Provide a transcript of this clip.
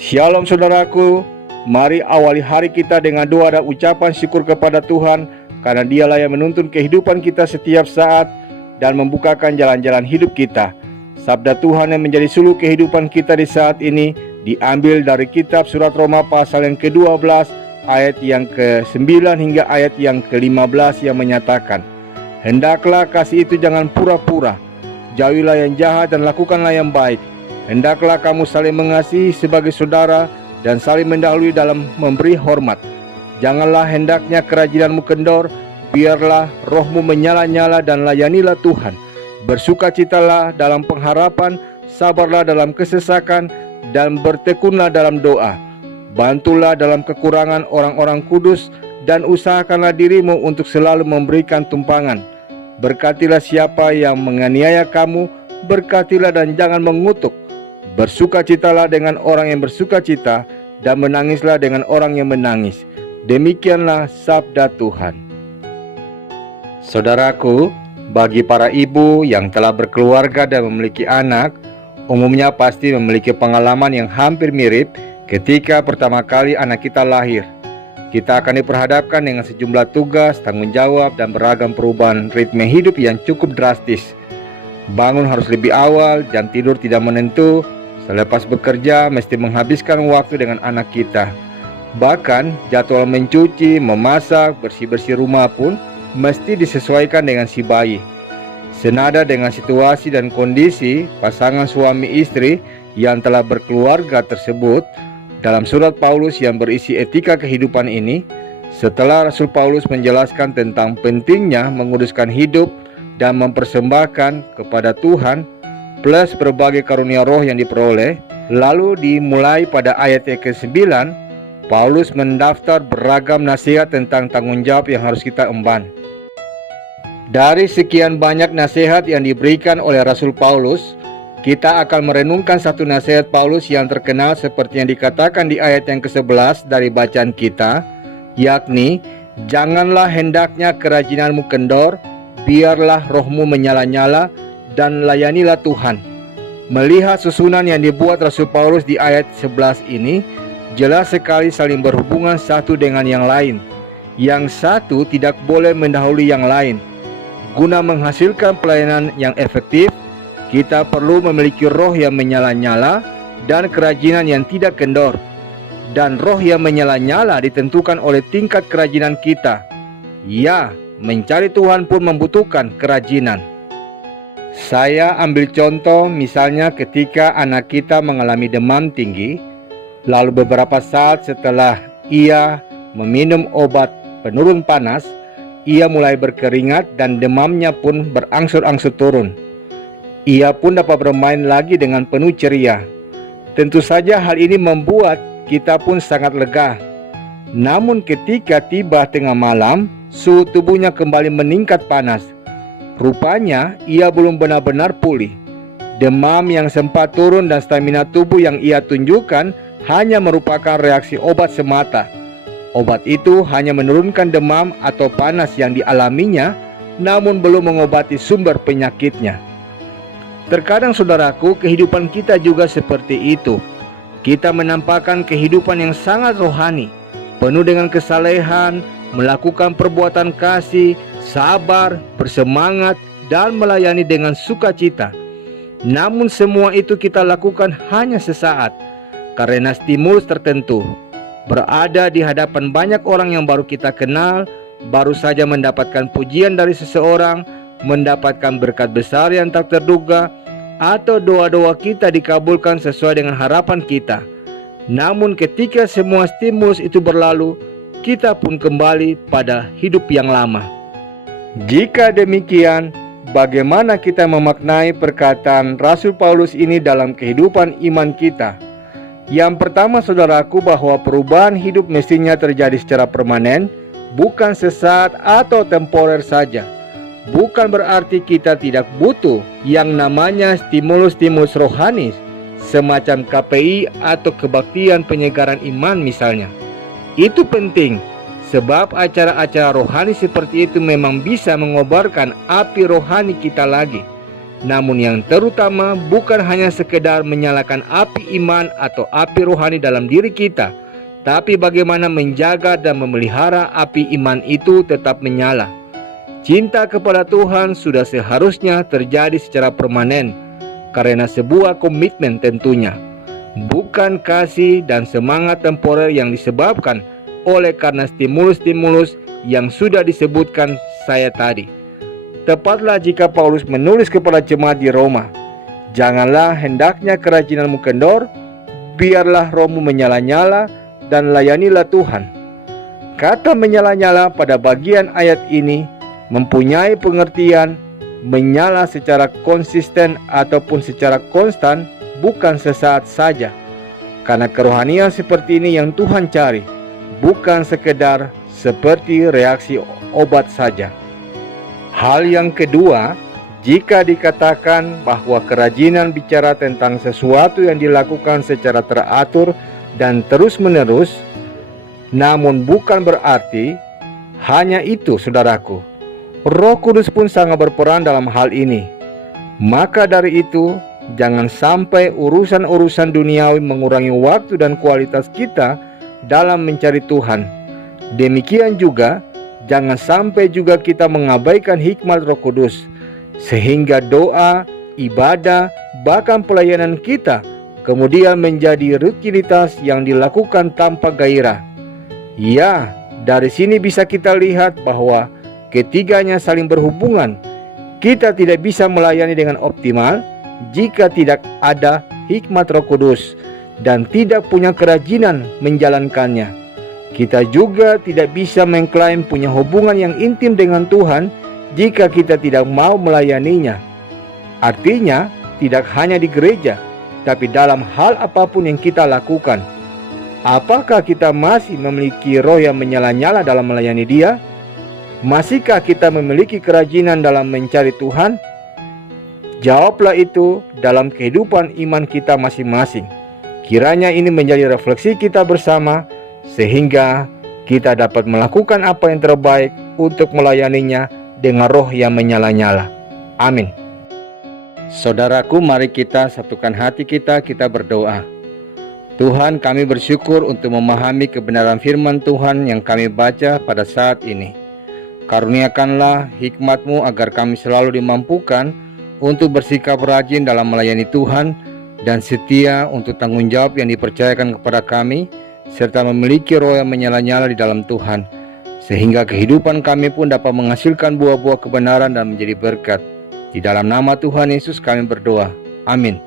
Shalom saudaraku, mari awali hari kita dengan doa dan ucapan syukur kepada Tuhan, karena Dialah yang menuntun kehidupan kita setiap saat dan membukakan jalan-jalan hidup kita. Sabda Tuhan yang menjadi suluh kehidupan kita di saat ini diambil dari kitab surat Roma pasal yang ke-12 ayat yang ke-9 hingga ayat yang ke-15 yang menyatakan, "Hendaklah kasih itu jangan pura-pura, jauhilah yang jahat dan lakukanlah yang baik. Hendaklah kamu saling mengasihi sebagai saudara dan saling mendahului dalam memberi hormat. Janganlah hendaknya kerajinanmu kendor, biarlah rohmu menyala-nyala dan layanilah Tuhan. Bersukacitalah dalam pengharapan, sabarlah dalam kesesakan, dan bertekunlah dalam doa. Bantulah dalam kekurangan orang-orang kudus, dan usahakanlah dirimu untuk selalu memberikan tumpangan. Berkatilah siapa yang menganiaya kamu, berkatilah dan jangan mengutuk. Bersukacitalah dengan orang yang bersukacita, dan menangislah dengan orang yang menangis. Demikianlah sabda Tuhan." Saudaraku, bagi para ibu yang telah berkeluarga dan memiliki anak, umumnya pasti memiliki pengalaman yang hampir mirip ketika pertama kali anak kita lahir. Kita akan diperhadapkan dengan sejumlah tugas, tanggung jawab, dan beragam perubahan ritme hidup yang cukup drastis. Bangun harus lebih awal, jam tidur tidak menentu. Selepas bekerja, mesti menghabiskan waktu dengan anak kita. Bahkan, jadwal mencuci, memasak, bersih-bersih rumah pun mesti disesuaikan dengan si bayi. Senada dengan situasi dan kondisi pasangan suami istri yang telah berkeluarga tersebut, dalam surat Paulus yang berisi etika kehidupan ini, setelah Rasul Paulus menjelaskan tentang pentingnya menguduskan hidup dan mempersembahkan kepada Tuhan, plus berbagai karunia roh yang diperoleh, lalu dimulai pada ayat yang ke-9, Paulus mendaftar beragam nasihat tentang tanggung jawab yang harus kita emban. Dari sekian banyak nasihat yang diberikan oleh Rasul Paulus, kita akan merenungkan satu nasihat Paulus yang terkenal seperti yang dikatakan di ayat yang ke-11 dari bacaan kita, yakni, "Janganlah hendaknya kerajinanmu kendor, biarlah rohmu menyala-nyala, dan layanilah Tuhan." Melihat susunan yang dibuat Rasul Paulus di ayat 11 ini, jelas sekali saling berhubungan satu dengan yang lain. Yang satu tidak boleh mendahului yang lain. Guna menghasilkan pelayanan yang efektif, kita perlu memiliki roh yang menyala-nyala dan kerajinan yang tidak kendor. Dan roh yang menyala-nyala ditentukan oleh tingkat kerajinan kita. Ya, mencari Tuhan pun membutuhkan kerajinan. Saya ambil contoh misalnya ketika anak kita mengalami demam tinggi, lalu beberapa saat setelah ia meminum obat penurun panas, ia mulai berkeringat dan demamnya pun berangsur-angsur turun. Ia pun dapat bermain lagi dengan penuh ceria. Tentu saja hal ini membuat kita pun sangat lega. Namun ketika tiba tengah malam, suhu tubuhnya kembali meningkat panas. Rupanya ia belum benar-benar pulih. Demam yang sempat turun dan stamina tubuh yang ia tunjukkan hanya merupakan reaksi obat semata. Obat itu hanya menurunkan demam atau panas yang dialaminya, namun belum mengobati sumber penyakitnya. Terkadang saudaraku, kehidupan kita juga seperti itu. Kita menampakkan kehidupan yang sangat rohani, penuh dengan kesalehan, melakukan perbuatan kasih, sabar, bersemangat, dan melayani dengan sukacita. Namun semua itu kita lakukan hanya sesaat, karena stimulus tertentu. Berada di hadapan banyak orang yang baru kita kenal, baru saja mendapatkan pujian dari seseorang, mendapatkan berkat besar yang tak terduga, atau doa-doa kita dikabulkan sesuai dengan harapan kita. Namun ketika semua stimulus itu berlalu, kita pun kembali pada hidup yang lama. Jika demikian, bagaimana kita memaknai perkataan Rasul Paulus ini dalam kehidupan iman kita? Yang pertama saudaraku, bahwa perubahan hidup mestinya terjadi secara permanen, bukan sesaat atau temporer saja. Bukan berarti kita tidak butuh yang namanya stimulus-stimulus rohani, semacam KPI atau kebaktian penyegaran iman misalnya. Itu penting, sebab acara-acara rohani seperti itu memang bisa mengobarkan api rohani kita lagi. namun yang terutama bukan hanya sekedar menyalakan api iman atau api rohani dalam diri kita, tapi bagaimana menjaga dan memelihara api iman itu tetap menyala. Cinta kepada Tuhan sudah seharusnya terjadi secara permanen, karena sebuah komitmen tentunya, bukan kasih dan semangat temporer yang disebabkan oleh karena stimulus-stimulus yang sudah disebutkan saya tadi. Tepatlah jika Paulus menulis kepada jemaat di Roma, "Janganlah hendaknya kerajinanmu kendor, biarlah rohmu menyala-nyala dan layanilah Tuhan." Kata menyala-nyala pada bagian ayat ini mempunyai pengertian menyala secara konsisten ataupun secara konstan, bukan sesaat saja. Karena kerohanian seperti ini yang Tuhan cari, bukan sekedar seperti reaksi obat saja. Hal yang kedua, jika dikatakan bahwa kerajinan bicara tentang sesuatu yang dilakukan secara teratur dan terus-menerus, namun bukan berarti hanya itu, saudaraku. Roh Kudus pun sangat berperan dalam hal ini. Maka dari itu, jangan sampai urusan-urusan duniawi mengurangi waktu dan kualitas kita dalam mencari Tuhan. Demikian juga, jangan sampai juga kita mengabaikan hikmat Roh Kudus, sehingga doa, ibadah, bahkan pelayanan kita kemudian menjadi rutinitas yang dilakukan tanpa gairah. Ya, dari sini bisa kita lihat bahwa ketiganya saling berhubungan. Kita tidak bisa melayani dengan optimal jika tidak ada hikmat Roh Kudus dan tidak punya kerajinan menjalankannya. Kita juga tidak bisa mengklaim punya hubungan yang intim dengan Tuhan jika kita tidak mau melayaninya. Artinya, tidak hanya di gereja, tapi dalam hal apapun yang kita lakukan. Apakah kita masih memiliki roh yang menyala-nyala dalam melayani Dia? Masihkah kita memiliki kerajinan dalam mencari Tuhan? Jawablah itu dalam kehidupan iman kita masing-masing. Kiranya ini menjadi refleksi kita bersama, sehingga kita dapat melakukan apa yang terbaik untuk melayaninya dengan roh yang menyala-nyala. Amin. Saudaraku, mari kita satukan hati kita berdoa. Tuhan, kami bersyukur untuk memahami kebenaran firman Tuhan yang kami baca pada saat ini. Karuniakanlah hikmat-Mu agar kami selalu dimampukan untuk bersikap rajin dalam melayani Tuhan dan setia untuk tanggung jawab yang dipercayakan kepada kami, serta memiliki roh yang menyala-nyala di dalam Tuhan, sehingga kehidupan kami pun dapat menghasilkan buah-buah kebenaran dan menjadi berkat. Di dalam nama Tuhan Yesus kami berdoa. Amin.